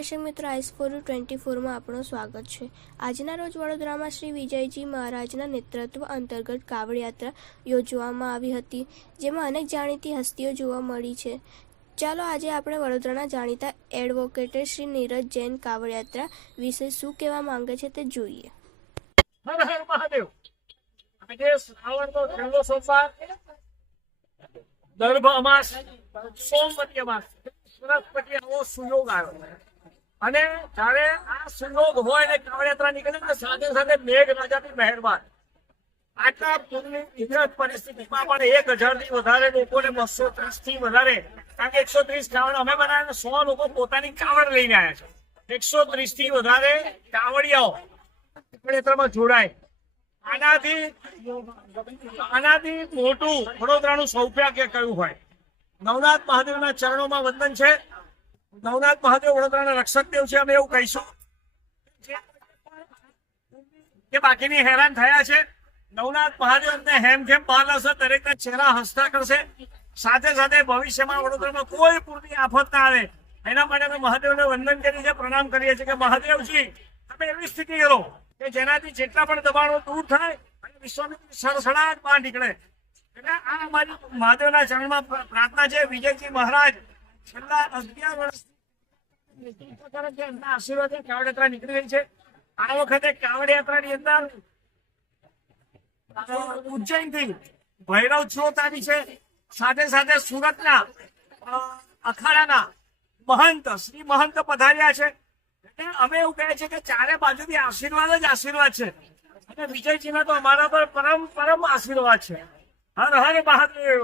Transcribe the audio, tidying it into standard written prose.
દર્શક મિત્રો, ice for 24માં આપનું સ્વાગત છે। આજના રોજ વડોદરામાં શ્રી વિજયજી મહારાજના નેતૃત્વ અંતર્ગત કાવડ યાત્રા યોજવામાં આવી હતી, જેમાં અનેક જાણીતી હસ્તીઓ જોવા મળી છે। ચાલો આજે આપણે વડોદરાના જાણીતા એડવોકેટ શ્રી નીરજ જૈન કાવડ યાત્રા વિશે શું કહેવા માંગે છે તે જોઈએ। હર હર મહાદેવ। આજે શ્રાવણનો છેલ્લો સોમવાર, દર્ભ અમાસ, સોમવતી અમાસ, બૃહસ્પતિ આવો સુયોગ આવ્યો અને જ્યારે આ સુયોગ હોય ને કાવડ યાત્રા નીકળે ને સાથે સાથે મેઘરાજાની મહેરબાન આટલા પૂરની વિકટ પરિસ્થિતિમાં પણ 1000 થી વધારે લોકોને 230 થી વધારે, કારણ કે 130 કાવડ અમે બનાવ્યા, 100 લોકો પોતાની કાવડ લઈને આવ્યા છે। 130 થી વધારે કાવડિયાઓ કાવડ યાત્રામાં જોડાય। આનાથી મોટું વડોદરાનું સૌભાગ્ય કયું હોય? નવનાથ મહાદેવના ચરણોમાં વંદન છે। નવનાથ મહાદેવ વડોદરાના રક્ષક દેવ છે, અમે એવું કહીશું કે બાકીની હેરાન થયા છે। નવનાથ મહાદેવ અમને હેમખેમ બહાર લાવશે, દરેકના ચહેરા હસતા કરશે। સાથે સાથે ભવિષ્યમાં વડોદરામાં કોઈ પૂરની આફત ના આવે એના માટે અમે મહાદેવને વંદન કરીએ છીએ, પ્રણામ કરીએ છીએ કે મહાદેવજી તમે એવી સ્થિતિ કરો કે જેનાથી જેટલા પણ દબાણો દૂર થાય અને વિશ્વની સડસડાટ બહાર નીકળે। એટલે આ અમારી મહાદેવના ચરણમાં પ્રાર્થના છે। વિજયજી મહારાજ છેલ્લા 11 વર્ષથી એમના આશીર્વાદ કાવડ યાત્રા નીકળી રહી છે। આ વખતે કાવડ યાત્રાની અંદર ઉજ્જૈનથી ભૈરવ સ્ત્રોત આવી છે, સાથે સાથે સુરતના અખાડાના મહંત શ્રી મહંત પધાર્યા છે। અમે એવું કહે છે કે ચારે બાજુથી આશીર્વાદ જ આશીર્વાદ છે અને વિજયજીના તો અમારા પર પરમ પરમ આશીર્વાદ છે। હર હર મહાદેવ।